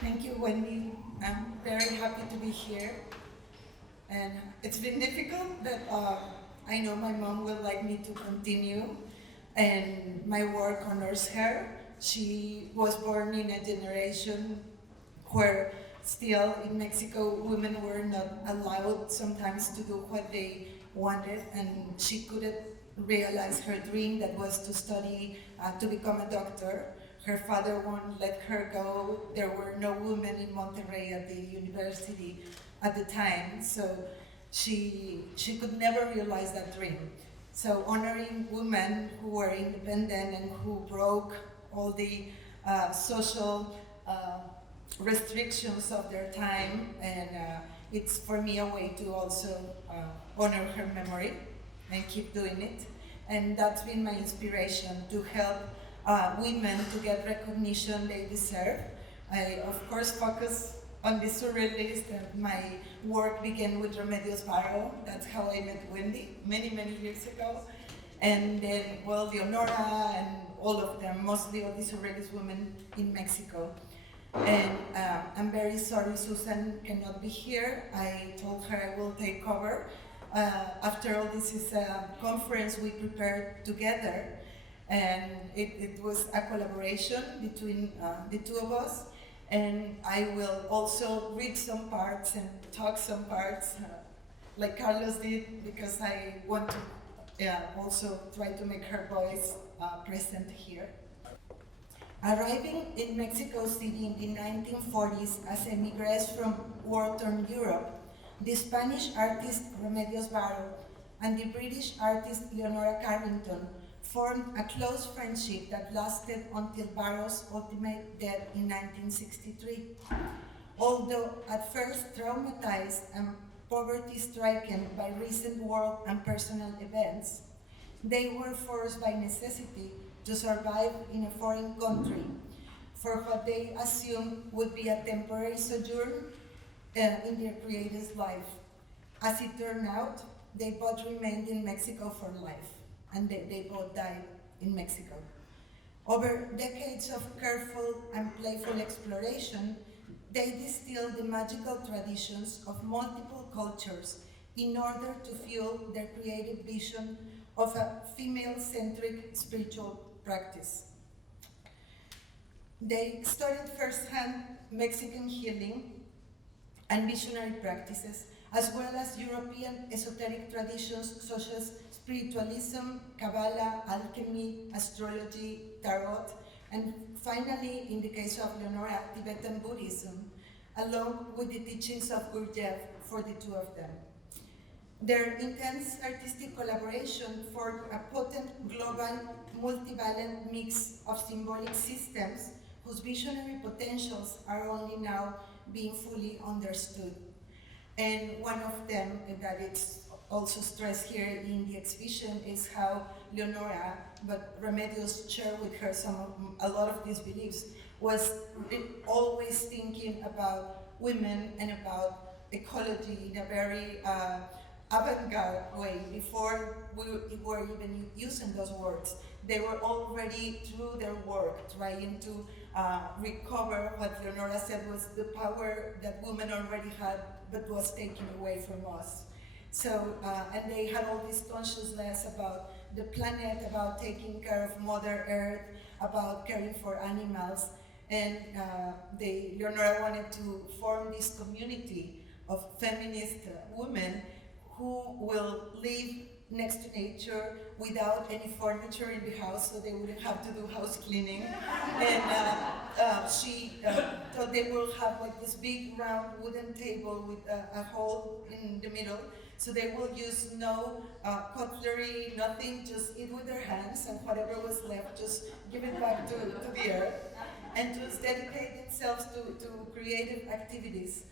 Thank you, Wendy. I'm very happy to be here. And it's been difficult, but I know my mom will like me to continue, and my work honors her. She was born in a generation where still in Mexico women were not allowed sometimes to do what they wanted, and she couldn't realize her dream that was to study to become a doctor. Her father won't let her go. There were no women in Monterrey at the university at the time, so she could never realize that dream. So honoring women who were independent and who broke all the social restrictions of their time, and it's for me a way to also honor her memory and keep doing it. And that's been my inspiration, to help women to get recognition they deserve. I, of course, focus on the Surrealist, and my work began with Remedios Varo. That's how I met Wendi many, many years ago. And then, well, Leonora and all of them, mostly all the Surrealist women in Mexico. And I'm very sorry Susan cannot be here. I told her I will take over. After all, this is a conference we prepared together, and it was a collaboration between the two of us. And I will also read some parts and talk some parts, like Carlos did, because I want to also try to make her voice present here. Arriving in Mexico City in the 1940s as emigres from war-torn Europe, the Spanish artist Remedios Varo and the British artist Leonora Carrington formed a close friendship that lasted until Varo's ultimate death in 1963. Although at first traumatized and poverty-stricken by recent world and personal events, they were forced by necessity to survive in a foreign country for what they assumed would be a temporary sojourn in their creator's life. As it turned out, they both remained in Mexico for life, and they both died in Mexico. Over decades of careful and playful exploration, they distilled the magical traditions of multiple cultures in order to fuel their creative vision of a female-centric spiritual practice. They studied firsthand Mexican healing and missionary practices, as well as European esoteric traditions such as spiritualism, Kabbalah, alchemy, astrology, tarot, and finally, in the case of Leonora, Tibetan Buddhism, along with the teachings of Gurdjieff for the two of them. Their intense artistic collaboration formed a potent global multivalent mix of symbolic systems whose visionary potentials are only now being fully understood. And one of them that it's also stressed here in the exhibition is how Leonora, but Remedios shared with her a lot of these beliefs, was always thinking about women and about ecology in a very avant-garde way. Before we were even using those words, they were already, through their work, trying to recover what Leonora said was the power that women already had but was taken away from us. So, and they had all this consciousness about the planet, about taking care of Mother Earth, about caring for animals, and Leonora wanted to form this community of feminist women who will live next to nature without any furniture in the house, so they wouldn't have to do house cleaning. And she thought they will have like this big round wooden table with a hole in the middle, so they will use no cutlery, nothing, just eat with their hands, and whatever was left, just give it back to the earth, and to dedicate themselves to creative activities.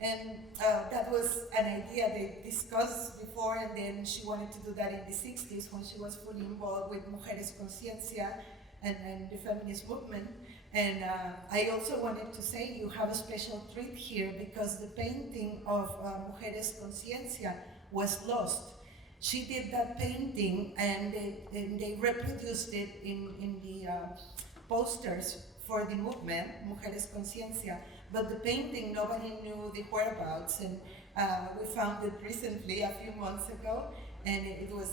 And that was an idea they discussed before, and then she wanted to do that in the 60s when she was fully involved with Mujeres Conciencia and the feminist movement. And I also wanted to say you have a special treat here because the painting of Mujeres Conciencia was lost. She did that painting and they reproduced it in the posters for the movement, Mujeres Conciencia, but the painting, nobody knew the whereabouts, and we found it recently, a few months ago, and it was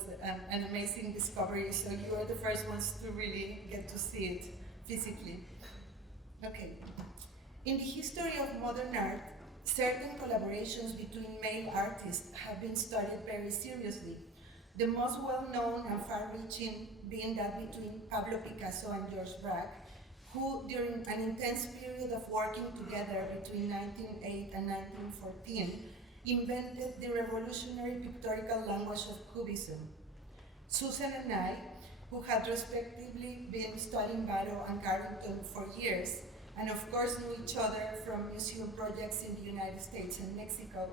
an amazing discovery, so you are the first ones to really get to see it physically. Okay. In the history of modern art, certain collaborations between male artists have been studied very seriously. The most well-known and far-reaching being that between Pablo Picasso and George Braque, who during an intense period of working together between 1908 and 1914, invented the revolutionary pictorial language of Cubism. Susan and I, who had respectively been studying Varo and Carrington for years, and of course knew each other from museum projects in the United States and Mexico,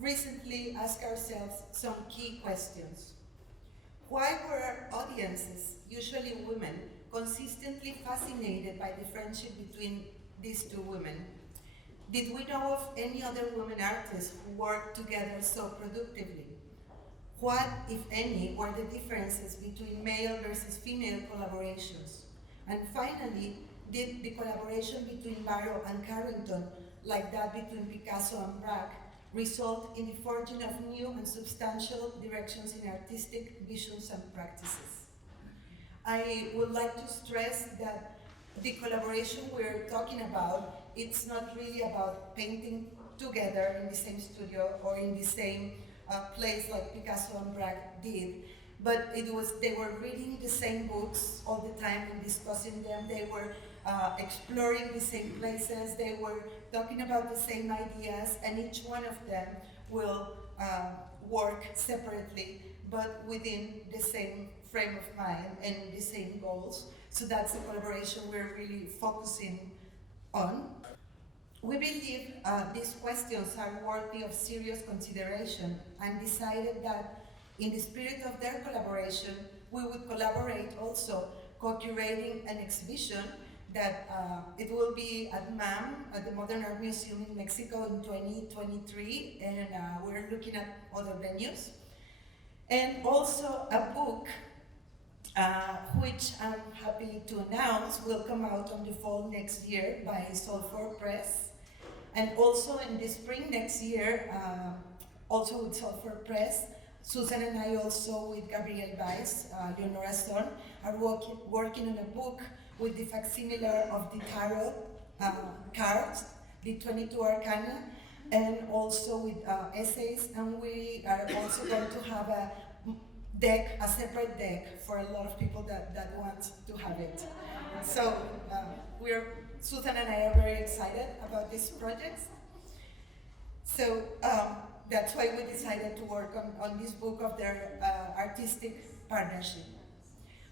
recently asked ourselves some key questions. Why were our audiences, usually women, consistently fascinated by the friendship between these two women? Did we know of any other women artists who worked together so productively? What, if any, were the differences between male versus female collaborations? And finally, did the collaboration between Varo and Carrington, like that between Picasso and Braque, result in the forging of new and substantial directions in artistic visions and practices? I would like to stress that the collaboration we're talking about, it's not really about painting together in the same studio or in the same place like Picasso and Braque did, but they were reading the same books all the time and discussing them. They were exploring the same places. They were talking about the same ideas, and each one of them will work separately, but within the same frame of mind and the same goals. So that's the collaboration we're really focusing on. We believe these questions are worthy of serious consideration, and decided that in the spirit of their collaboration, we would collaborate also co-curating an exhibition that it will be at MAM, at the Modern Art Museum in Mexico in 2023, and we're looking at other venues. And also a book, which I'm happy to announce will come out on the fall next year by Sulphur Press. And also in the spring next year, also with Sulphur Press, Susan and I also with Gabriel Weiss, Leonora's son, are working on a book with the facsimile of the tarot cards, the 22 Arcana, and also with essays, and we are also going to have a deck, a separate deck for a lot of people that want to have it. So Susan and I are very excited about these projects. So that's why we decided to work on this book of their artistic partnership.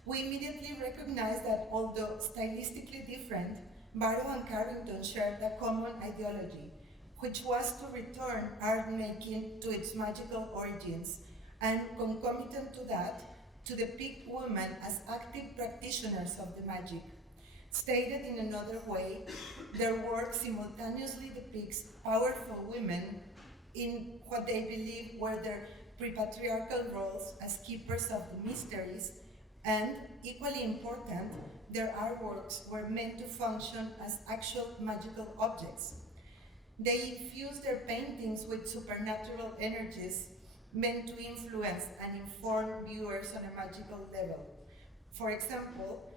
We immediately recognized that although stylistically different, Varo and Carrington shared a common ideology, which was to return art making to its magical origins, and concomitant to that, to depict women as active practitioners of the magic. Stated in another way, their work simultaneously depicts powerful women in what they believe were their pre-patriarchal roles as keepers of the mysteries, and, equally important, their artworks were meant to function as actual magical objects. They infused their paintings with supernatural energies meant to influence and inform viewers on a magical level. For example,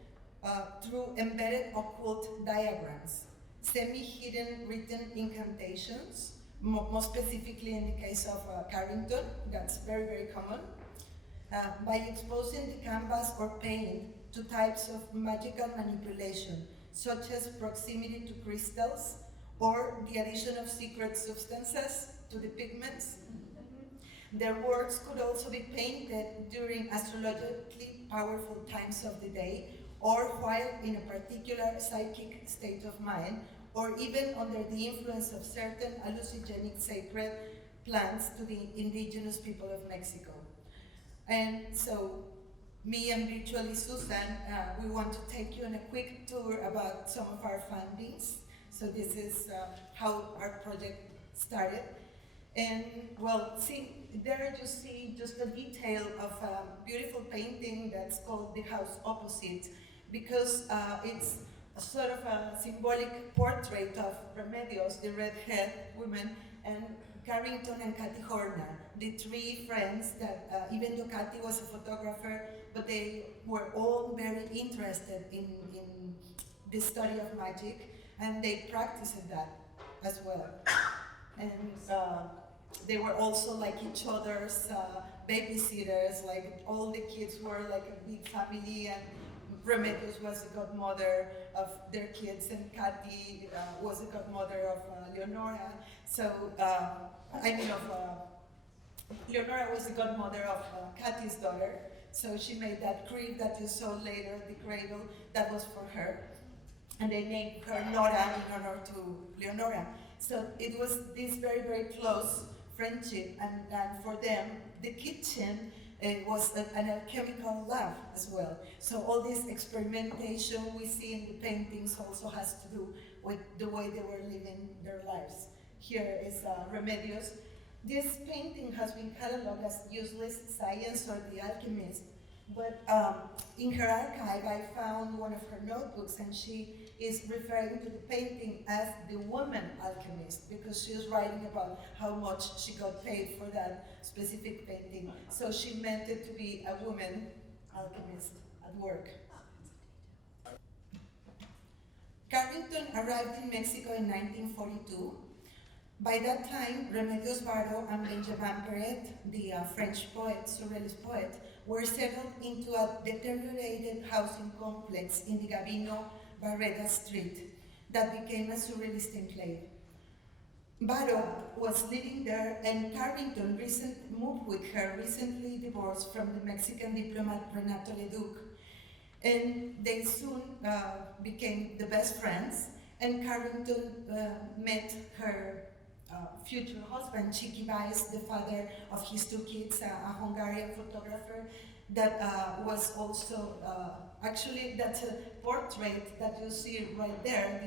through embedded occult diagrams, semi-hidden written incantations, more specifically in the case of Carrington, that's very, very common, by exposing the canvas or paint to types of magical manipulation, such as proximity to crystals or the addition of secret substances to the pigments. Their works could also be painted during astrologically powerful times of the day, or while in a particular psychic state of mind, or even under the influence of certain hallucinogenic sacred plants to the indigenous people of Mexico. And so, me and virtually Susan, we want to take you on a quick tour about some of our findings. So this is how our project started. And well, see, there you see just a detail of a beautiful painting that's called The House Opposite, because it's sort of a symbolic portrait of Remedios, the redhead woman, and Carrington and Cathy Horner, the three friends that, even though Cathy was a photographer, but they were all very interested in the study of magic, and they practiced that as well. And they were also like each other's babysitters, like all the kids were like a big family, and Remedios was the godmother of their kids, and Cathy was the godmother of Leonora. So, Leonora was the godmother of Cathy's daughter. So she made that crib that you saw later, the cradle, that was for her. And they named her Nora in honor to Leonora. So it was this very, very close friendship, and for them, the kitchen was an alchemical lab as well. So all this experimentation we see in the paintings also has to do with the way they were living their lives. Here is Remedios. This painting has been catalogued as useless science or the alchemist, but in her archive I found one of her notebooks, and she is referring to the painting as the woman alchemist, because she was writing about how much she got paid for that specific painting. So she meant it to be a woman alchemist at work. Carrington arrived in Mexico in 1942. By that time, Remedios Varo and Benjamin Perret, the French poet, Surrealist poet, were settled into a deteriorated housing complex in the Gabino Barreda Street that became a Surrealist enclave. Varo was living there, and Carrington moved with her, recently divorced from the Mexican diplomat Renato Leduc. And they soon became the best friends, and Carrington met her future husband, Chiqui Baez, the father of his two kids, a Hungarian photographer that was also, actually that's a portrait that you see right there.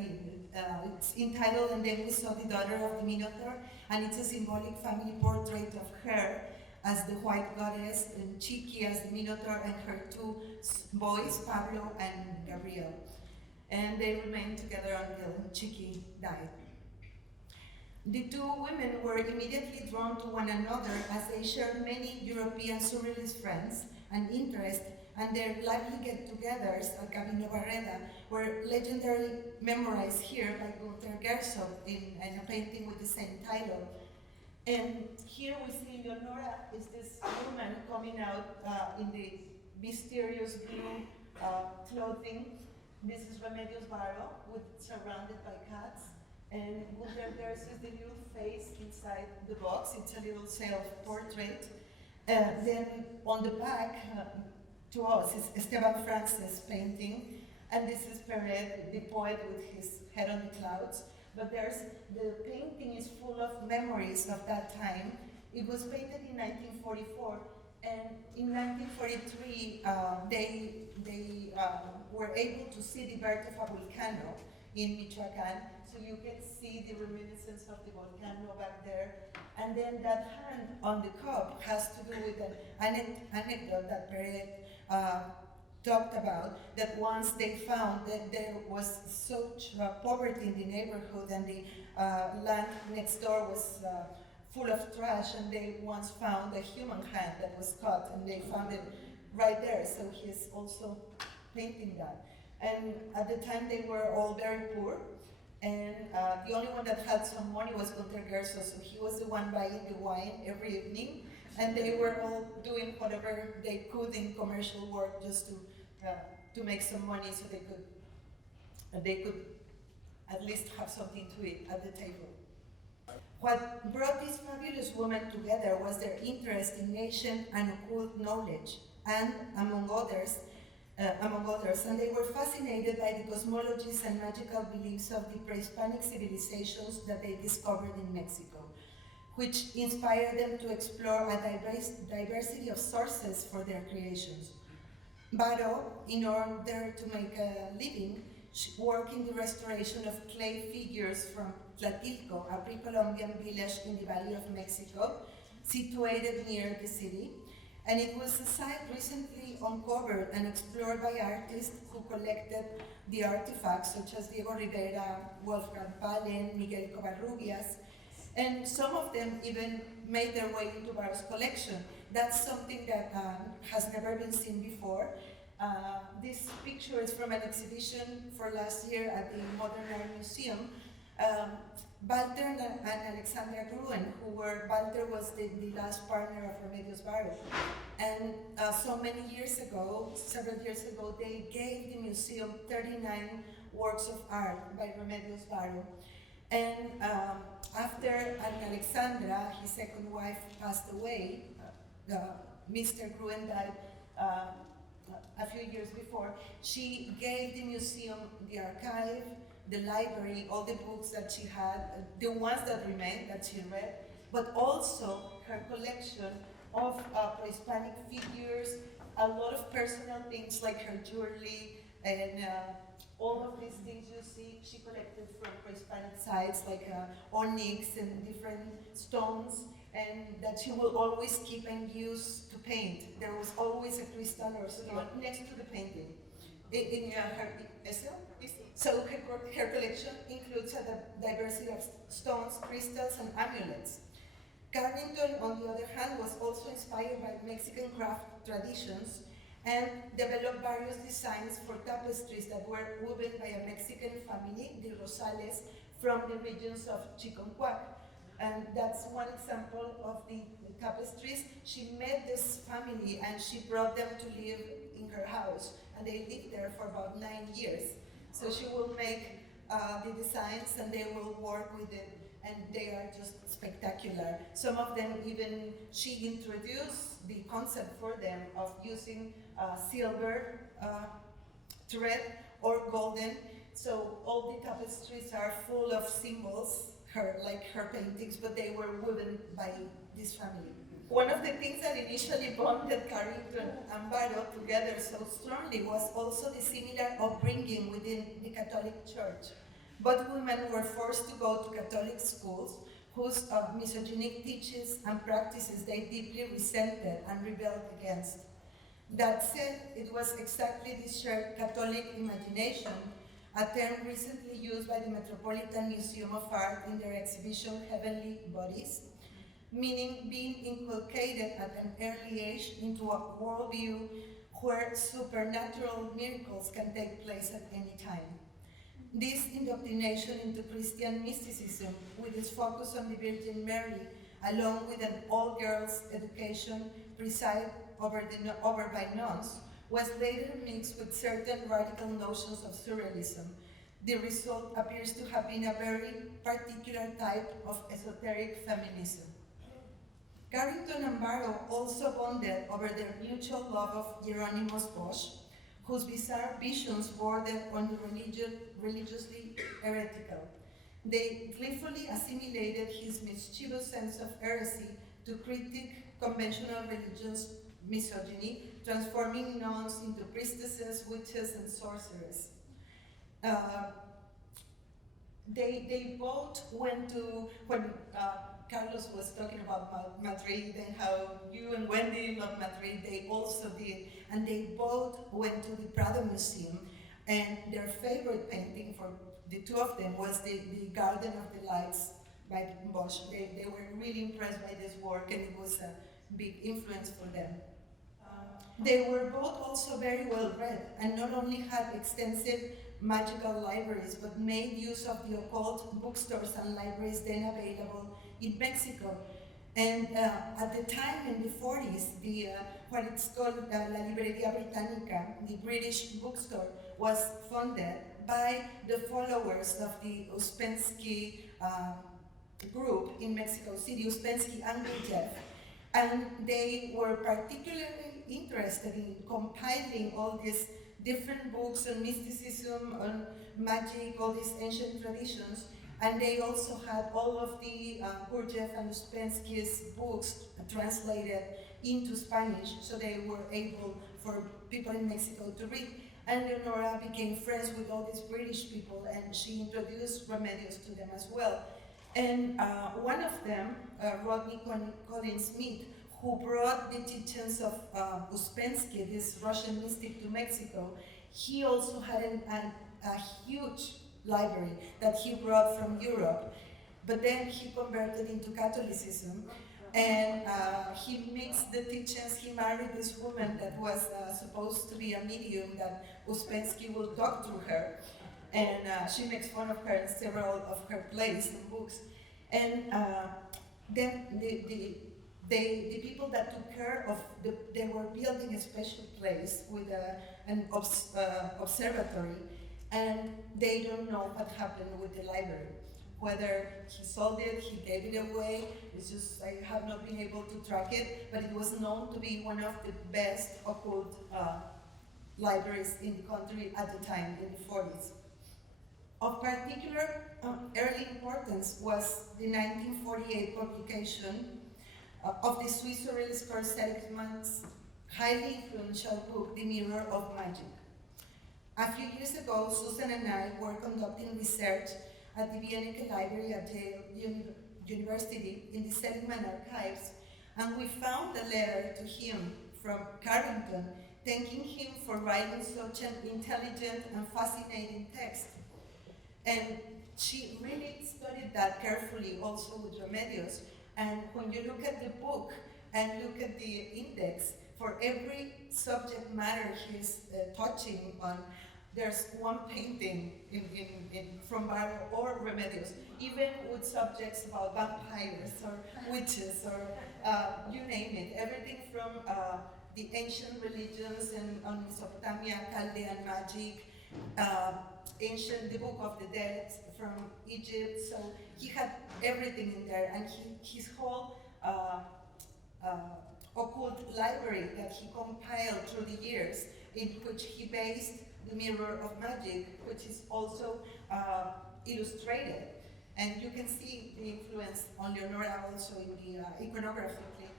It's entitled "And Then We Saw the Daughter of the Minotaur," and it's a symbolic family portrait of her as the white goddess, and Chiqui as the Minotaur, and her two boys, Pablo and Gabriel. And they remained together until Chiqui died. The two women were immediately drawn to one another as they shared many European Surrealist friends and interests, and their lively get-togethers at Gabino Barreda were legendary, memorized here by Gunther Gersow in a painting with the same title. And here we see Leonora is this woman coming out in the mysterious blue clothing. This is Remedios Varo, surrounded by cats. And Gunther Gersow is the little face inside the box. It's a little self-portrait. Then on the back, to us, is Esteban France's painting. And this is Perret, the poet, with his head on the clouds. But the painting is full of memories of that time. It was painted in 1944, and in 1943, they were able to see the birth of a volcano in Michoacan, so you can see the reminiscence of the volcano back there. And then that hand on the cup has to do with an anecdote that Perret talked about, that once they found that there was such poverty in the neighborhood, and the land next door was full of trash, and they once found a human hand that was cut, and they found it right there, so he's also painting that. And at the time they were all very poor, and the only one that had some money was Gunther Gersow, so he was the one buying the wine every evening, and they were all doing whatever they could in commercial work just to make some money, so they could at least have something to eat at the table. What brought these fabulous women together was their interest in ancient and occult knowledge, and among others, and they were fascinated by the cosmologies and magical beliefs of the pre-Hispanic civilizations that they discovered in Mexico, which inspired them to explore a diversity of sources for their creations. Varo, in order to make a living, worked in the restoration of clay figures from Tlatilco, a pre-Columbian village in the Valley of Mexico, situated near the city. And it was a site recently uncovered and explored by artists who collected the artifacts, such as Diego Rivera, Wolfgang Palen, Miguel Covarrubias, and some of them even made their way into Varo's collection. That's something that has never been seen before. This picture is from an exhibition for last year at the Modern Art Museum. Walter and Alexandra Gruen, Walter was the last partner of Remedios Varo. And several years ago, they gave the museum 39 works of art by Remedios Varo. And after Alexandra, his second wife, passed away, Mr. Gruen died a few years before, she gave the museum the archive, the library, all the books that she had, the ones that remained that she read, but also her collection of pre-Hispanic figures, a lot of personal things like her jewelry, and all of these things you see she collected from pre-Hispanic sites like onyx and different stones, and that she will always keep and use to paint. There was always a crystal or stone next to the painting. So her collection includes a diversity of stones, crystals, and amulets. Carrington, on the other hand, was also inspired by Mexican craft traditions and developed various designs for tapestries that were woven by a Mexican family, the Rosales, from the regions of Chiconcuac. And that's one example of the tapestries. She met this family and she brought them to live in her house, and they lived there for about 9 years. So she will make the designs and they will work with it, and they are just spectacular. Some of them even, she introduced the concept for them of using silver thread or golden. So all the tapestries are full of symbols, like her paintings, but they were woven by this family. One of the things that initially bonded Carrington and Varo together so strongly was also the similar upbringing within the Catholic Church. Both women were forced to go to Catholic schools whose misogynic teachings and practices they deeply resented and rebelled against. That said, it was exactly this shared Catholic imagination, a term recently used by the Metropolitan Museum of Art in their exhibition Heavenly Bodies, meaning being inculcated at an early age into a worldview where supernatural miracles can take place at any time. This indoctrination into Christian mysticism, with its focus on the Virgin Mary, along with an all-girls education presided over by nuns, was later mixed with certain radical notions of surrealism. The result appears to have been a very particular type of esoteric feminism. Carrington and Varo also bonded over their mutual love of Hieronymus Bosch, whose bizarre visions bordered on the religiously heretical. They gleefully assimilated his mischievous sense of heresy to critique conventional religious misogyny, transforming nuns into priestesses, witches, and sorcerers. They both went to, when Carlos was talking about Madrid and how you and Wendi love Madrid, they also did, and they both went to the Prado Museum, and their favorite painting for the two of them was the Garden of the Lights by Bosch. They were really impressed by this work, and it was a big influence for them. They were both also very well read, and not only had extensive magical libraries, but made use of the occult bookstores and libraries then available in Mexico. And at the time, in the 40s, what it's called La Librería Británica, the British bookstore, was funded by the followers of the Uspensky group in Mexico City, Uspensky and Gurdjieff. And they were particularly interested in compiling all these different books on mysticism, on magic, all these ancient traditions, and they also had all of the Gurdjieff and Uspensky's books translated into Spanish, so they were able for people in Mexico to read. And Leonora became friends with all these British people, and she introduced Remedios to them as well. And one of them, Rodney Collins Smith, who brought the teachings of Uspensky, this Russian mystic, to Mexico, he also had a huge library that he brought from Europe, but then he converted into Catholicism, and he mixed the teachings. He married this woman that was supposed to be a medium that Uspensky will talk through her, and she makes fun of her in several of her plays and books. And then the people that took care of, they were building a special place with an observatory, and they don't know what happened with the library. Whether he sold it, he gave it away, it's just, I have not been able to track it, but it was known to be one of the best occult libraries in the country at the time, in the 40s. Of particular early importance was the 1948 publication of the Swiss Surrealist Kurt Seligman's highly influential book, The Mirror of Magic. A few years ago, Susan and I were conducting research at the Vienna Library at Yale University in the Seligman archives, and we found a letter to him from Carrington thanking him for writing such an intelligent and fascinating text. And she really studied that carefully also with Remedios. And when you look at the book and look at the index, for every subject matter he's touching on, there's one painting from Varo or Remedios, even with subjects about vampires or witches or you name it. Everything from the ancient religions and on Mesopotamia, Chaldean magic, the Book of the Dead from Egypt. So he had everything in there, and his whole occult library that he compiled through the years, in which he based the Mirror of Magic, which is also illustrated. And you can see the influence on Leonora also in the iconographically.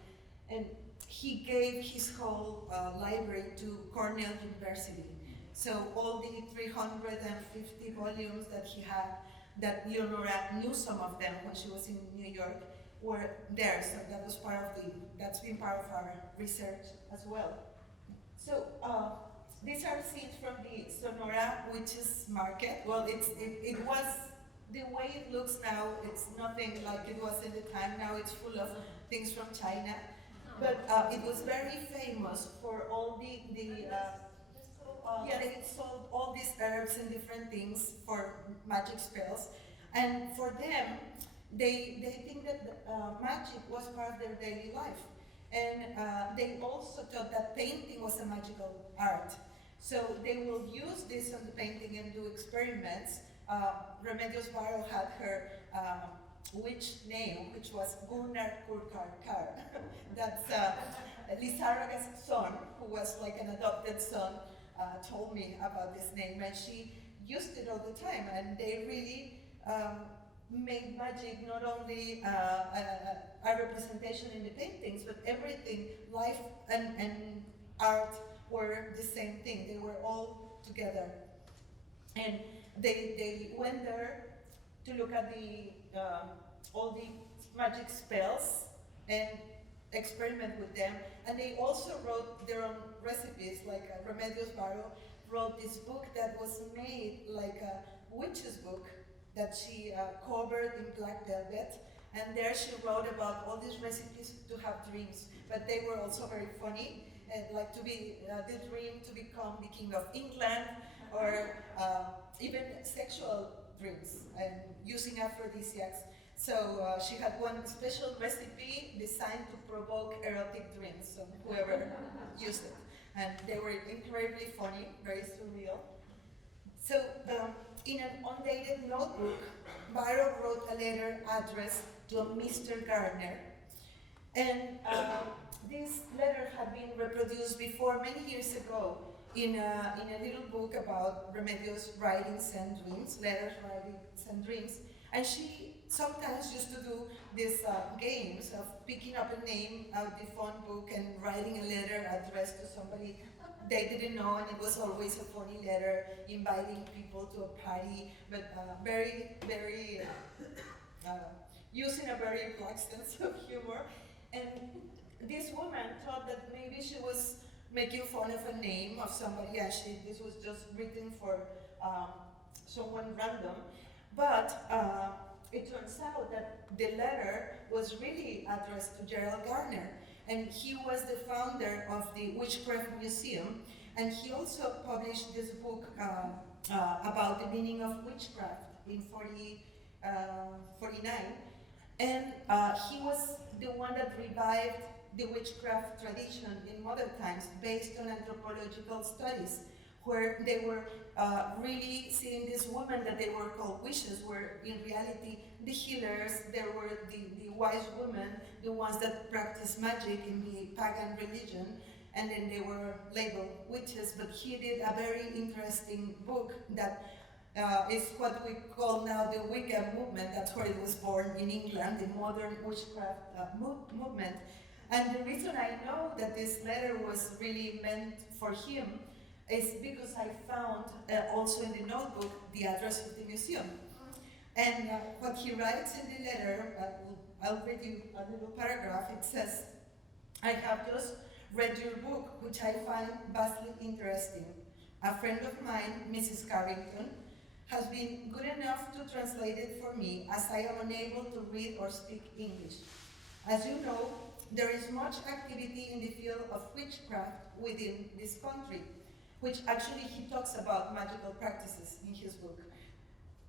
And he gave his whole library to Cornell University. So all the 350 volumes that he had, that Leonora knew some of them when she was in New York, were there. So that was that's been part of our research as well. So these are scenes from the Sonora Witches Market. Well, it was, the way it looks now, it's nothing like it was at the time. Now it's full of things from China. But it was very famous for all they sold all these herbs and different things for magic spells. And for them, they think that magic was part of their daily life. And they also thought that painting was a magical art. So they will use this on the painting and do experiments. Remedios Varo had her witch name, which was Gunnar Kurkarkar. That's Lizarraga's son, who was like an adopted son, told me about this name, and she used it all the time, and they really made magic not only a representation in the paintings, but everything, life and art were the same thing. They were all together. And they went there to look at all the magic spells and experiment with them. And they also wrote their own recipes, like Remedios Varo wrote this book that was made like a witch's book that she covered in black velvet. And there she wrote about all these recipes to have dreams, but they were also very funny, and like to be the dream to become the King of England, or even sexual dreams and using aphrodisiacs. So she had one special recipe designed to provoke erotic dreams of whoever used it. And they were incredibly funny, very surreal. So in an undated notebook, Varo wrote a letter addressed to a Mr. Gardner. And this letter had been reproduced before many years ago in a little book about Remedios' writings and dreams, letters, writings, and dreams. And she sometimes used to do these games of picking up a name out of the phone book and writing a letter addressed to somebody they didn't know, and it was always a funny letter inviting people to a party, but very, very, using a very black sense of humor. And this woman thought that maybe she was making fun of a name of somebody, and this was just written for someone random. But it turns out that the letter was really addressed to Gerald Garner, and he was the founder of the Witchcraft Museum, and he also published this book about the meaning of witchcraft in 49, and he was the one that revived the witchcraft tradition in modern times based on anthropological studies, where they were really seeing these women that they were called witches were in reality the healers. There were the wise women, the ones that practiced magic in the pagan religion, and then they were labeled witches. But he did a very interesting book that is what we call now the Wicca movement. That's where it was born in England, the modern witchcraft movement. And the reason I know that this letter was really meant for him is because I found also in the notebook the address of the museum. And what he writes in the letter, I'll read you a little paragraph. It says, "I have just read your book, which I find vastly interesting. A friend of mine, Mrs. Carrington, has been good enough to translate it for me, as I am unable to read or speak English. As you know, there is much activity in the field of witchcraft within this country," which actually he talks about magical practices in his book.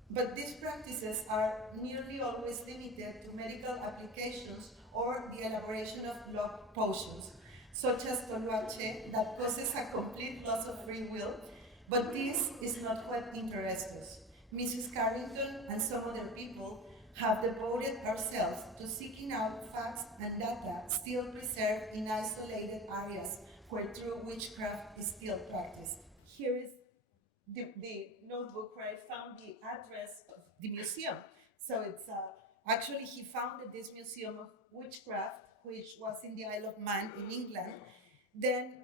"But these practices are nearly always limited to medical applications or the elaboration of love potions, such as toloache, that causes a complete loss of free will. But this is not what interests us. Mrs. Carrington and some other people have devoted ourselves to seeking out facts and data still preserved in isolated areas where true witchcraft is still practiced." Here is the notebook where I found the address of the museum. So it's actually he founded this museum of witchcraft, which was in the Isle of Man in England. Then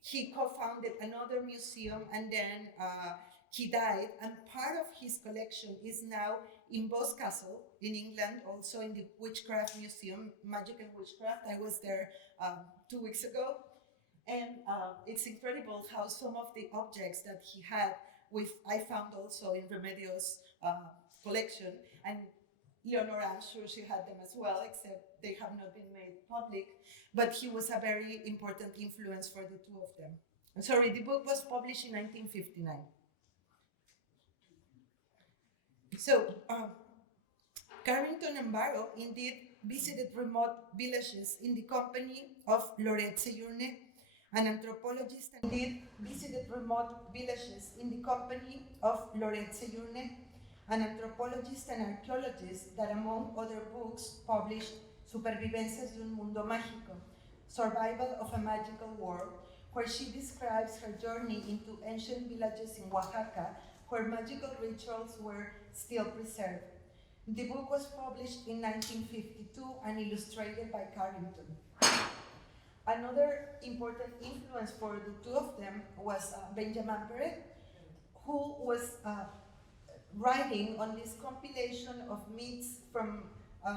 he co-founded another museum, and then he died, and part of his collection is now in Boscastle in England, also in the Witchcraft Museum, Magic and Witchcraft. I was there 2 weeks ago, and it's incredible how some of the objects that he had, I found also in Remedios' collection, and Leonora, I'm sure she had them as well, except they have not been made public, but he was a very important influence for the two of them. I'm sorry, the book was published in 1959. So, Carrington and Varo indeed visited remote villages in the company of Laurette Sejourné, an anthropologist, and indeed visited remote villages in the company of Laurette Sejourné, an anthropologist and archaeologist that, among other books, published Supervivencias de un Mundo Mágico, Survival of a Magical World, where she describes her journey into ancient villages in Oaxaca, where magical rituals were still preserved. The book was published in 1952 and illustrated by Carrington. Another important influence for the two of them was Benjamin Perret, who was writing on this compilation of myths from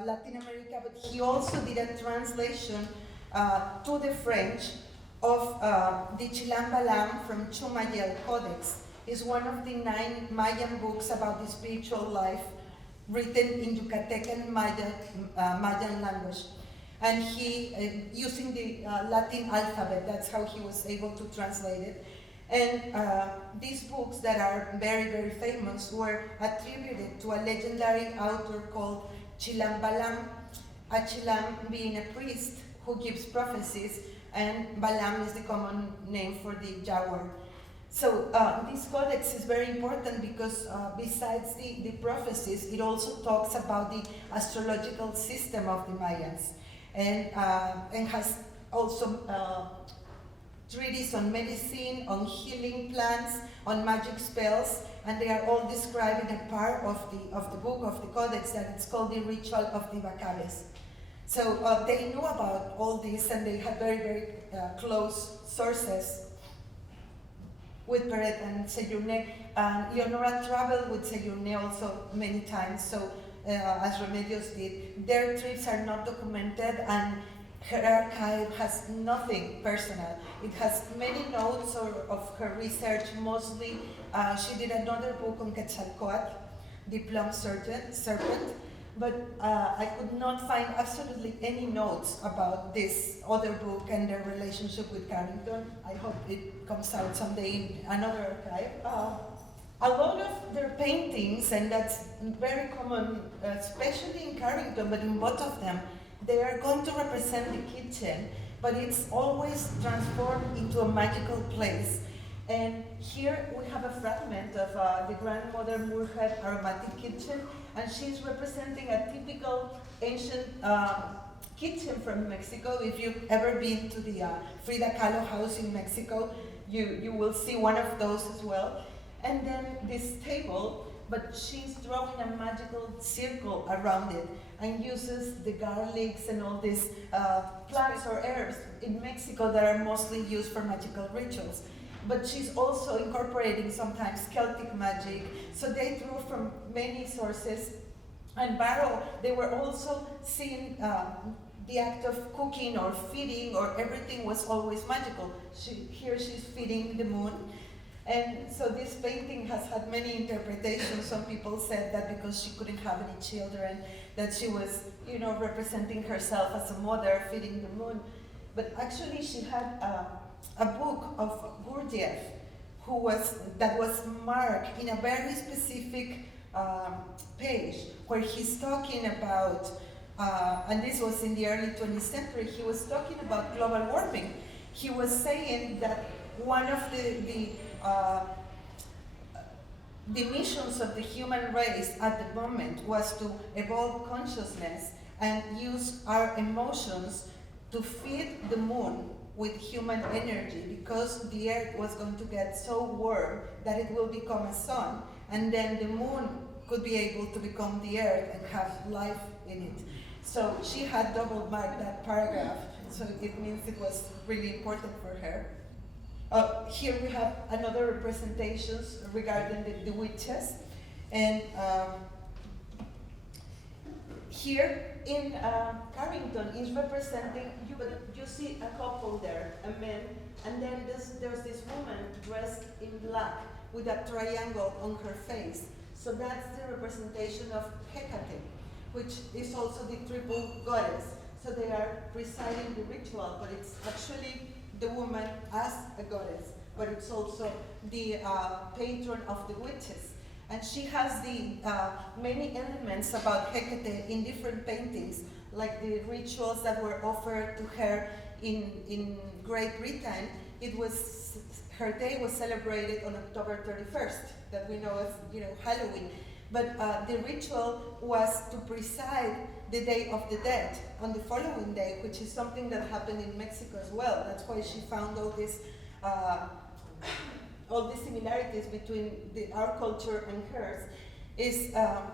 Latin America, but he also did a translation to the French of the Chilam Balam from Chumayel Codex. Is one of the 9 Mayan books about the spiritual life written in Yucatecan Mayan language. And he, using the Latin alphabet, that's how he was able to translate it. And these books that are very, very famous were attributed to a legendary author called Chilam Balam, a Chilam being a priest who gives prophecies, and Balam is the common name for the jaguar. So this codex is very important because besides the prophecies, it also talks about the astrological system of the Mayans, and has also treatises on medicine, on healing plants, on magic spells, and they are all described in a part of the book of the codex that it's called the Ritual of the Bacares. So they knew about all this, and they had very, very close sources with Perret and Sejourné. Leonora traveled with Sejourné also many times, so as Remedios did. Their trips are not documented, and her archive has nothing personal. It has many notes of her research, mostly she did another book on Quetzalcoatl, the plum serpent, but I could not find absolutely any notes about this other book and their relationship with Carrington. I hope it comes out someday in another archive. A lot of their paintings, and that's very common, especially in Carrington, but in both of them, they are going to represent the kitchen, but it's always transformed into a magical place. And here we have a fragment of the grandmother Moorhead aromatic kitchen, and she's representing a typical ancient kitchen from Mexico. If you've ever been to the Frida Kahlo house in Mexico, you will see one of those as well. And then this table, but she's drawing a magical circle around it and uses the garlics and all these plants or herbs in Mexico that are mostly used for magical rituals. But she's also incorporating sometimes Celtic magic, so they drew from many sources. And Varo, they were also seeing the act of cooking or feeding, or everything was always magical. Here she's feeding the moon. And so this painting has had many interpretations. Some people said that because she couldn't have any children, that she was, representing herself as a mother feeding the moon. But actually she had a book of Gurdjieff, that was marked in a very specific page, where he's talking about, and this was in the early 20th century, he was talking about global warming. He was saying that one of the missions of the human race at the moment was to evolve consciousness and use our emotions to feed the moon with human energy, because the earth was going to get so warm that it will become a sun, and then the moon could be able to become the earth and have life in it. So she had double marked that paragraph, so it means it was really important for her. Here we have another representations regarding the witches, and here in Carrington is representing, you see a couple there, a man, and then there's this woman dressed in black with a triangle on her face. So that's the representation of Hecate, which is also the triple goddess. So they are presiding the ritual, but it's actually the woman as a goddess, but it's also the patron of the witches. And she has the many elements about Hecate in different paintings, like the rituals that were offered to her in Great Britain. Her day was celebrated on October 31st, that we know as Halloween. But the ritual was to preside the Day of the Dead on the following day, which is something that happened in Mexico as well. That's why she found all these similarities between our culture and hers.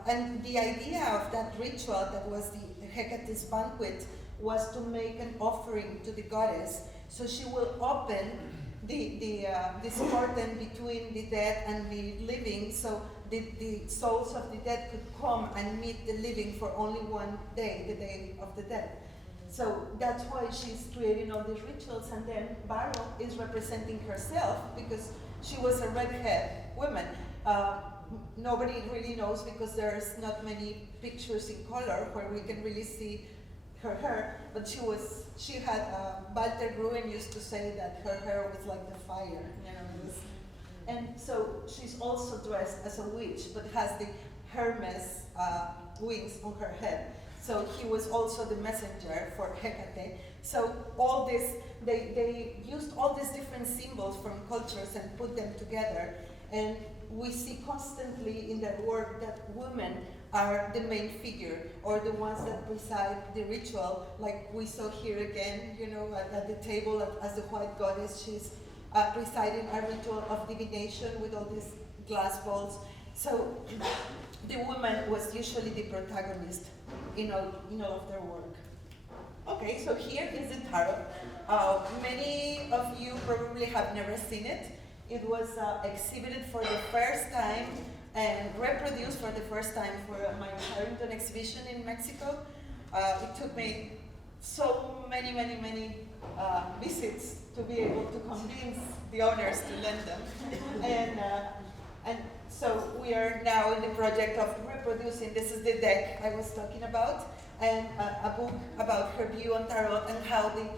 And the idea of that ritual, that was the Hecate's banquet, was to make an offering to the goddess. So she will open this curtain between the dead and the living, so the souls of the dead could come and meet the living for only one day, the Day of the Dead. So that's why she's creating all these rituals, and then Varo is representing herself because she was a redhead woman. Nobody really knows because there's not many pictures in color where we can really see her hair, but she had, Walter Gruen used to say that her hair was like the fire, and so she's also dressed as a witch, but has the Hermes wings on her head. So he was also the messenger for Hecate. So all this, they used all these different symbols from cultures and put them together. And we see constantly in their work that women are the main figure, or the ones that preside the ritual, like we saw here again, at the table as the white goddess. She's presiding a ritual of divination with all these glass balls. So the woman was usually the protagonist in all of their work. Okay, so here is the tarot. Many of you probably have never seen it. It was exhibited for the first time and reproduced for the first time for my Carrington exhibition in Mexico. It took me so many visits to be able to convince the owners to lend them. And so we are now in the project of reproducing, this is the deck I was talking about, and a book about her view on tarot and how the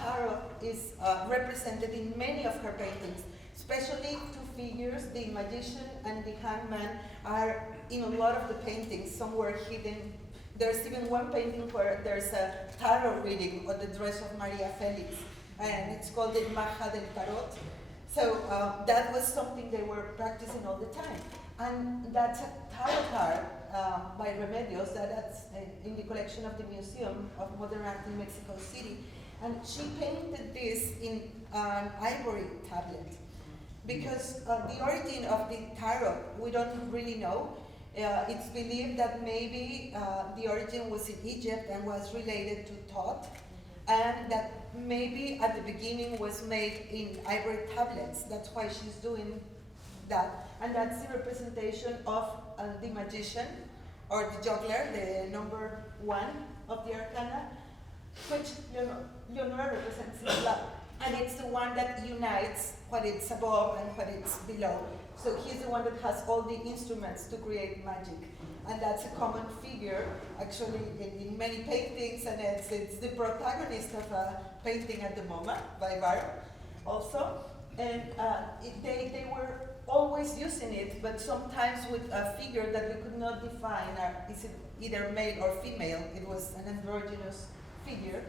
tarot is represented in many of her paintings. Especially two figures, the magician and the hangman, are in a lot of the paintings. Some were hidden. There's even one painting where there's a tarot reading on the dress of Maria Felix, and it's called the Maja del Tarot. So that was something they were practicing all the time. And that's a tarot card by Remedios that's in the collection of the Museum of Modern Art in Mexico City. And she painted this in an ivory tablet. Because the origin of the tarot, we don't really know. It's believed that maybe the origin was in Egypt and was related to thought, and that maybe at the beginning was made in ivory tablets. That's why she's doing that. And that's the representation of the magician, or the juggler, the number 1 of the arcana, which Leonora represents in black. And it's the one that unites what is above and what is below. So he's the one that has all the instruments to create magic. And that's a common figure, actually, in many paintings, and it's the protagonist of a painting at the moment by Varo also. And they were always using it, but sometimes with a figure that we could not define, is it either male or female. It was an androgynous figure,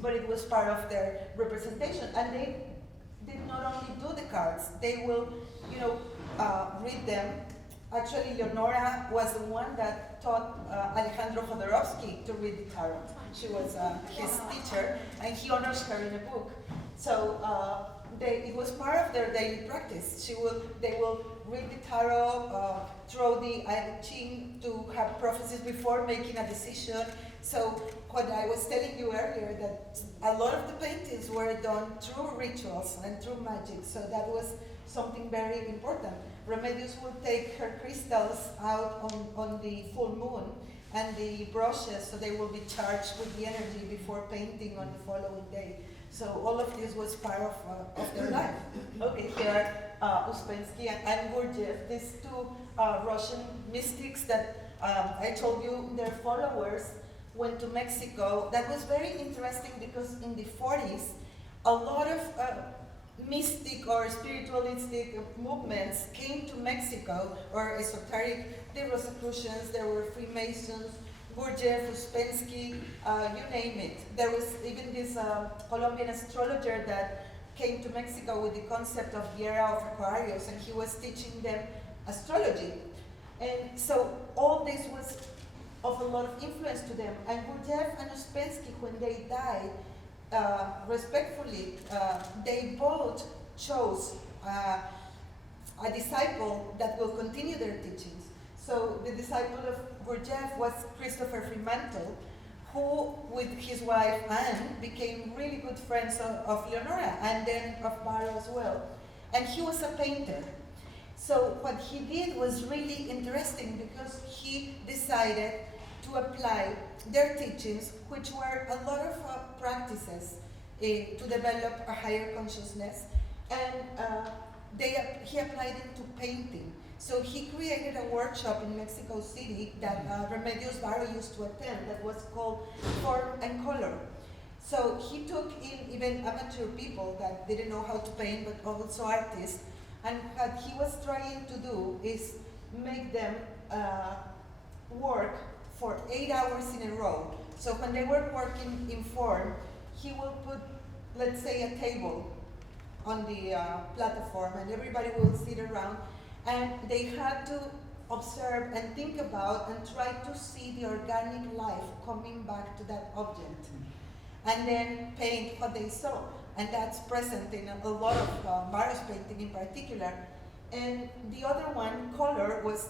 but it was part of their representation. And they did not only do the cards, they will, read them. Actually, Leonora was the one that taught Alejandro Jodorowsky to read the tarot. She was his teacher, and he honors her in a book. So it was part of their daily practice. They will read the tarot, throw the I Ching to have prophecies before making a decision. So what I was telling you earlier, that a lot of the paintings were done through rituals and through magic. So that was something very important. Remedios will take her crystals out on the full moon and the brushes, so they will be charged with the energy before painting on the following day. So all of this was part of their life. Okay, here are Uspensky and Gurdjieff, these two Russian mystics that I told you their followers went to Mexico. That was very interesting because in the 40s, a lot of mystic or spiritualistic movements came to Mexico, or esoteric. There were Rosicrucians, there were Freemasons, Gurdjieff, Uspensky, you name it. There was even this Colombian astrologer that came to Mexico with the concept of the era of Aquarius, and he was teaching them astrology. And so all this was of a lot of influence to them. And Gurdjieff and Uspensky, when they died, respectfully, they both chose a disciple that will continue their teachings. So the disciple of Gurdjieff was Christopher Fremantle, who, with his wife Anne, became really good friends of Leonora, and then of Varo as well. And he was a painter. So what he did was really interesting, because he decided to apply their teachings, which were a lot of practices to develop a higher consciousness, and he applied it to painting. So he created a workshop in Mexico City that Remedios Varo used to attend that was called Form and Color. So he took in even amateur people that didn't know how to paint, but also artists, and what he was trying to do is make them work for 8 hours in a row. So when they were working in form, he will put, let's say, a table on the platform, and everybody will sit around, and they had to observe and think about and try to see the organic life coming back to that object, and then paint what they saw. And that's present in a lot of Varo's painting in particular. And the other one, Color, was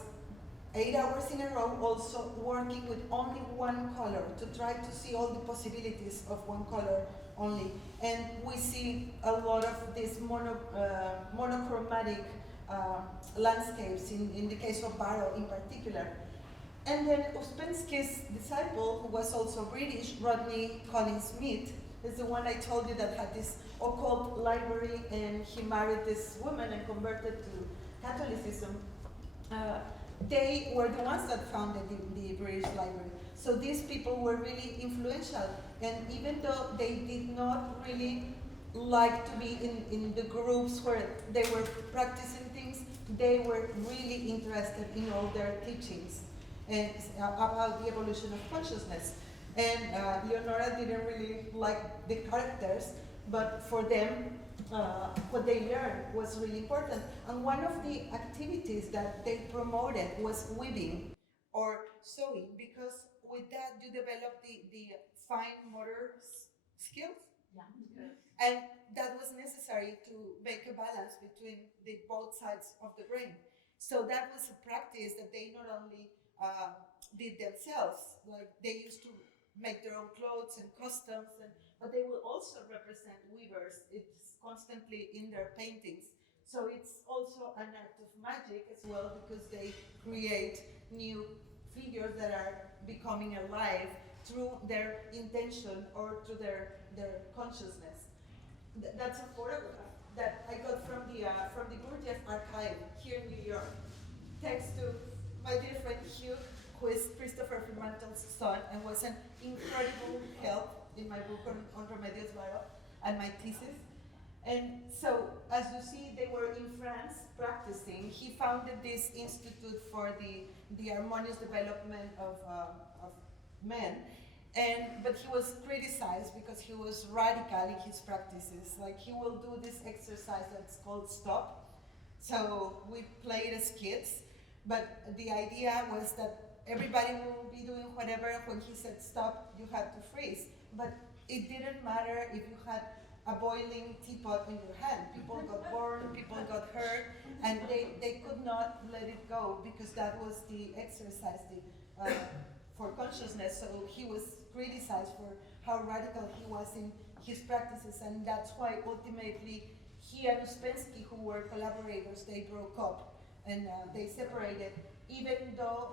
8 hours in a row, also working with only one color to try to see all the possibilities of one color only. And we see a lot of these monochromatic landscapes in the case of Varo in particular. And then Ouspensky's disciple, who was also British, Rodney Collins Smith, is the one I told you that had this occult library, and he married this woman and converted to Catholicism. They were the ones that founded the British Library. So these people were really influential, and even though they did not really like to be in the groups where they were practicing things, they were really interested in all their teachings and about the evolution of consciousness. And Leonora didn't really like the characters, but for them, what they learned was really important. And one of the activities that they promoted was weaving or sewing, because with that you develop the fine motor skills. Yeah. And that was necessary to make a balance between the both sides of the brain. So that was a practice that they not only did themselves, like they used to make their own clothes and customs, but they will also represent weavers. It's constantly in their paintings. So it's also an act of magic as well, because they create new figures that are becoming alive through their intention or through their consciousness. That's a photograph that I got from the Gurdjieff archive here in New York, thanks to my dear friend Hugh, who is Christopher Fremantle's son and was an incredible help in my book on Remedios Varo and my thesis. And so, as you see, they were in France practicing. He founded this institute for the harmonious development of men. But he was criticized because he was radical in his practices. Like, he will do this exercise that's called stop. So we played as kids, but the idea was that everybody will be doing whatever. When he said stop, you had to freeze. But it didn't matter if you had a boiling teapot in your hand. People got burned, people got hurt, and they could not let it go, because that was the exercise for consciousness. So he was criticized for how radical he was in his practices, and that's why ultimately he and Ouspensky, who were collaborators, they broke up and they separated, even though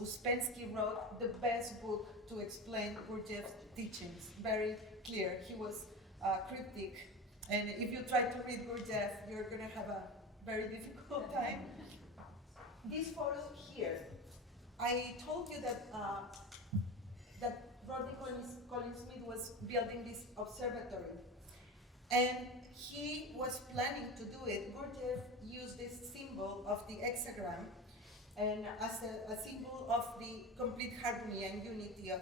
Ouspensky wrote the best book to explain Gurdjieff's teachings, very clear. He was cryptic, and if you try to read Gurdjieff, you're going to have a very difficult time. This photo here, I told you that that Rodney Collins Smith was building this observatory, and he was planning to do it. Gurdjieff used this symbol of the hexagram and as a symbol of the complete harmony and unity of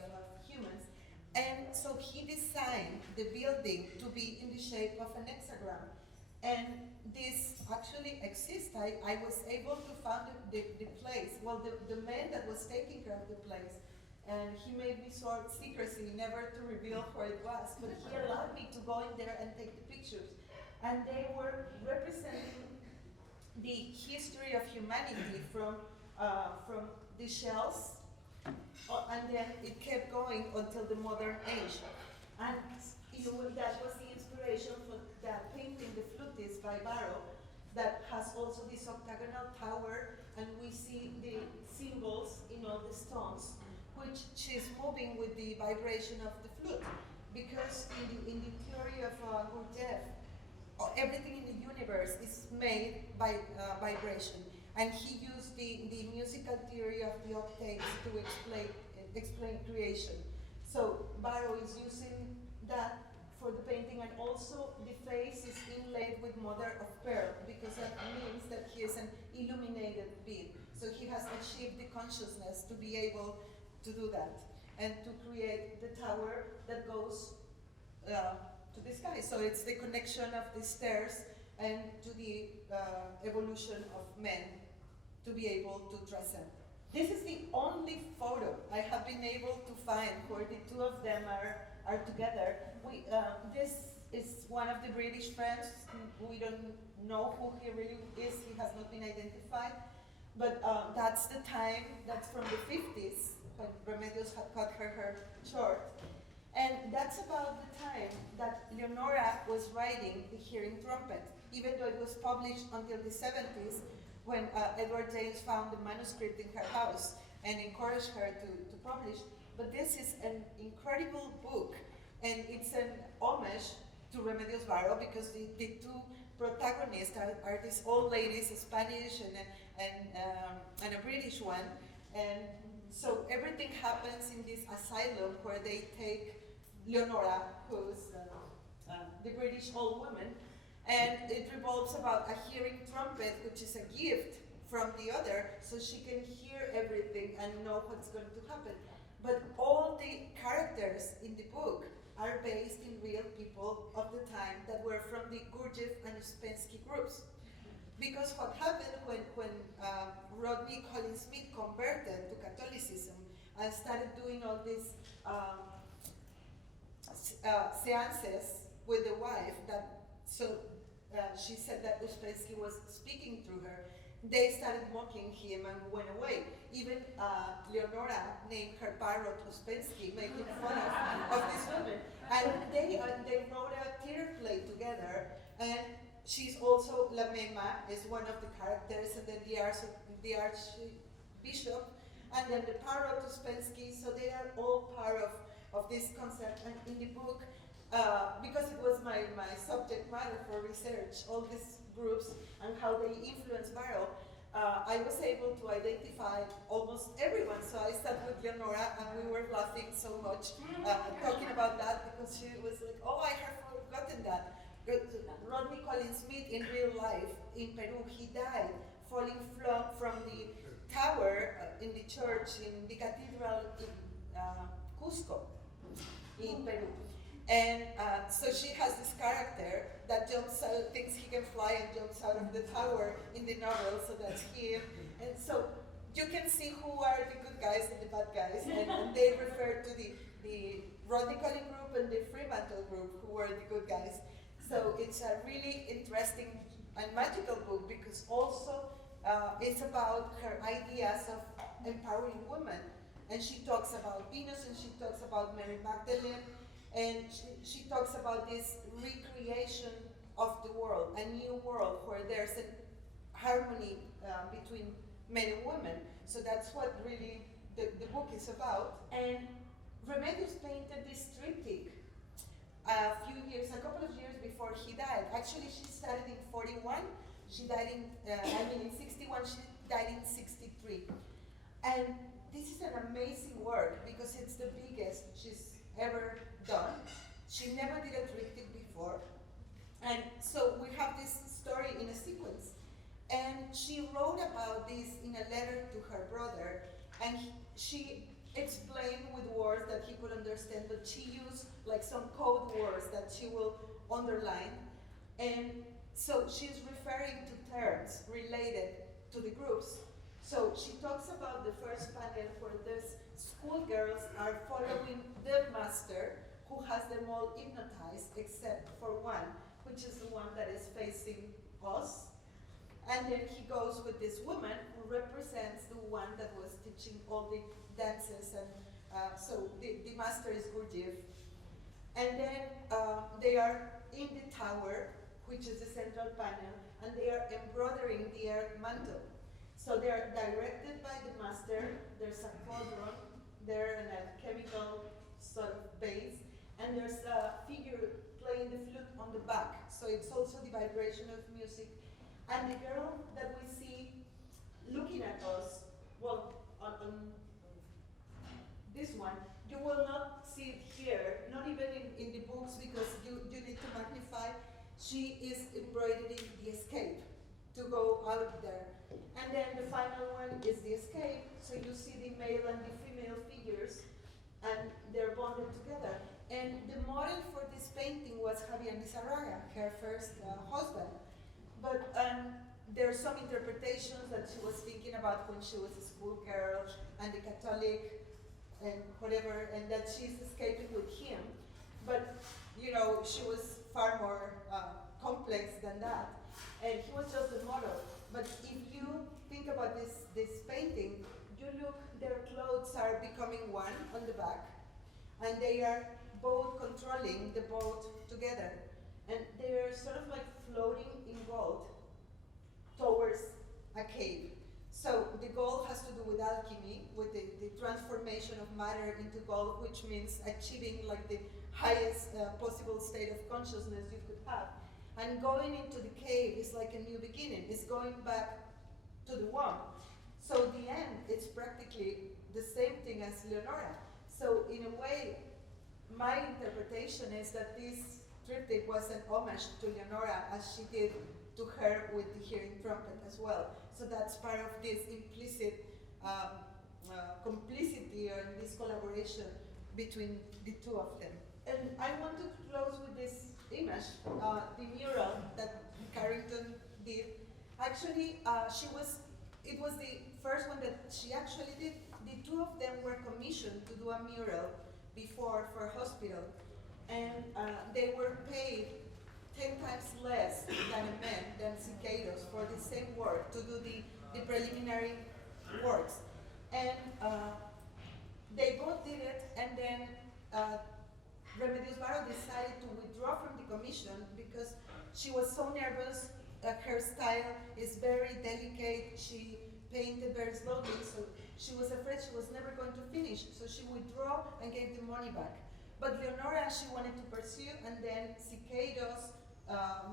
humans. And so he designed the building to be in the shape of an hexagram. And this actually exists. I was able to find the place. Well, the man that was taking care of the place, and he made me sort of secrecy, never to reveal where it was, but he allowed me to go in there and take the pictures. And they were representing the history of humanity from the shells, and then it kept going until the modern age. And that was the inspiration for that painting, The Flutist by Varo, that has also this octagonal tower, and we see the symbols in all the stones, which she's moving with the vibration of the flute. Because in the theory of Gurdjieff, everything in the universe is made by vibration. And he used the musical theory of the octaves to explain creation. So Varo is using that for the painting, and also the face is inlaid with mother of pearl, because that means that he is an illuminated being. So he has achieved the consciousness to be able to do that and to create the tower that goes to the sky. So it's the connection of the stairs and to the evolution of men to be able to transcend. This is the only photo I have been able to find where the two of them are together. This is one of the British friends. We don't know who he really is. He has not been identified. But that's the time, that's from the 50s, when Remedios had cut her hair short. And that's about the time that Leonora was writing The Hearing Trumpet, even though it was published until the 70s, when Edward James found the manuscript in her house. and encouraged her to publish. But this is an incredible book, and it's an homage to Remedios Varo, because the two protagonists are these old ladies, a Spanish and a British one. And so everything happens in this asylum where they take Leonora, who's the British old woman, and it revolves about a hearing trumpet, which is a gift from the other, so she can hear everything and know what's going to happen. But all the characters in the book are based in real people of the time that were from the Gurdjieff and Uspensky groups. Because what happened when Rodney Collins Smith converted to Catholicism and started doing all these seances with the wife, she said that Uspensky was speaking through her, they started mocking him and went away. Even Leonora named her parrot Uspensky, making fun of this woman. And they wrote a theater play together, and she's also, La Mema is one of the characters, and then the Archbishop, and then the parrot Uspensky, so they are all part of this concept. And in the book, because it was my subject matter for research, all these groups and how they influence Varo, I was able to identify almost everyone. So I started with Leonora, and we were laughing so much talking about that, because she was like, oh, I have forgotten that. Rodney Collins Smith in real life in Peru, he died falling from the tower in the church in the cathedral in Cusco in Peru. And so she has this character that jumps out, thinks he can fly and jumps out of the tower in the novel, so that's him. And so you can see who are the good guys and the bad guys, and they refer to the Rodney Collins group and the Fremantle group, who were the good guys. So it's a really interesting and magical book, because also it's about her ideas of empowering women. And she talks about Venus, and she talks about Mary Magdalene, and she talks about this recreation of the world, a new world where there's a harmony between men and women. So that's what really the book is about. And Remedios painted this triptych a couple of years before he died. Actually, she started in 41. She died in 61. She died in 63. And this is an amazing work, because it's the biggest she's ever done. She never did a triptych before. And so we have this story in a sequence. And she wrote about this in a letter to her brother, and she explained with words that he could understand, but she used like some code words that she will underline. And so she's referring to terms related to the groups. So she talks about the first panel where these schoolgirls are following the master, who has them all hypnotized except for one, which is the one that is facing us. And then he goes with this woman who represents the one that was teaching all the dances. And so the master is Gurdjieff. And then they are in the tower, which is the central panel, and they are embroidering the earth mantle. So they are directed by the master. There's a quadrant there and a chemical sort of base, and there's a figure playing the flute on the back. So it's also the vibration of music. And the girl that we see looking at us, well, on this one, you will not see it here, not even in the books, because you need to magnify. She is embroidering the escape to go out there. And then the final one is the escape, so you see the male and the female figures, and they're bonded together. And the model for this painting was Javier Lizarraga, her first husband. But there are some interpretations that she was thinking about when she was a schoolgirl and the Catholic and whatever, and that she's escaping with him. But, you know, she was far more complex than that. And he was just a model. But if you think about this painting, you look, their clothes are becoming one on the back, and they are both controlling the boat together. And they're sort of like floating in gold towards a cave. So the gold has to do do with alchemy, with the transformation of matter into gold, which means achieving like the highest possible state of consciousness you could have. And going into the cave is like a new beginning. It's going back to the womb. So the end, it's practically the same thing as Leonora. So in a way, my interpretation is that this triptych was an homage to Leonora, as she did to her with the hearing trumpet as well. So that's part of this implicit complicity or this collaboration between the two of them. And I want to close with this image, the mural that Carrington did. Actually, it was the first one that she actually did. The two of them were commissioned to do a mural before for a hospital, and they were paid 10 times less than a man, than cicados, for the same work, to do the preliminary works. And they both did it, and then Remedios Varo decided to withdraw from the commission because she was so nervous. Her style is very delicate. She painted very slowly, so she was afraid she was never going to finish. So she withdrew and gave the money back. But Leonora, she wanted to pursue, and then cicados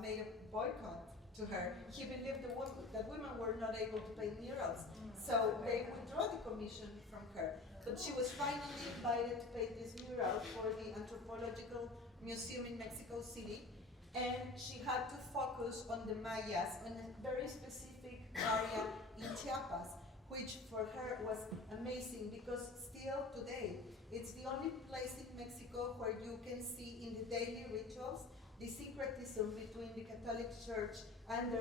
made a boycott to her. He believed that women were not able to paint murals, so they withdrew the commission from her. But she was finally invited to paint this mural for the Anthropological Museum in Mexico City, and she had to focus on the Mayas, on a very specific area in Chiapas, which for her was amazing because still today, it's the only place in Mexico where you can see in the daily rituals the syncretism between the Catholic Church and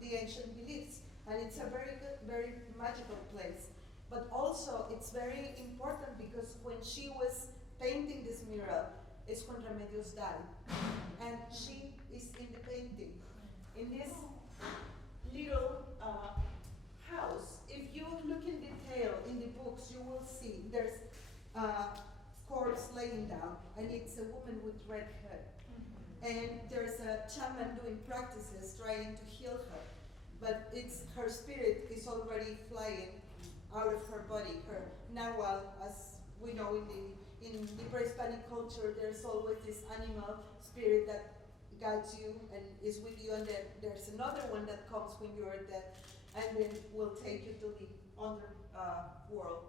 the ancient beliefs. And it's a very good, very magical place. But also, it's very important because when she was painting this mural, is when Remedios died. And she is in the painting. In this little house, if you look in detail in the books, you will see there's a corpse laying down, and it's a woman with red hair. And there's a shaman doing practices trying to heal her. But her spirit is already flying out of her body. Her nahual, as we know in the pre-Hispanic culture, there's always this animal spirit that guides you and is with you, and then there's another one that comes when you are dead, and then will take you to the underworld.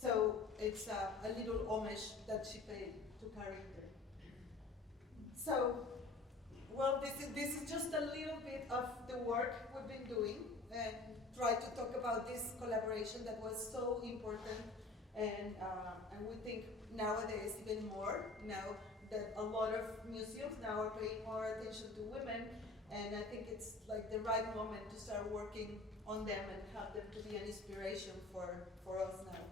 So it's a little homage that she paid to Carrington. So, well, this is just a little bit of the work we've been doing, and try to talk about this collaboration that was so important, and we think nowadays even more, now that a lot of museums now are paying more attention to women, and I think it's like the right moment to start working on them and have them to be an inspiration for us now.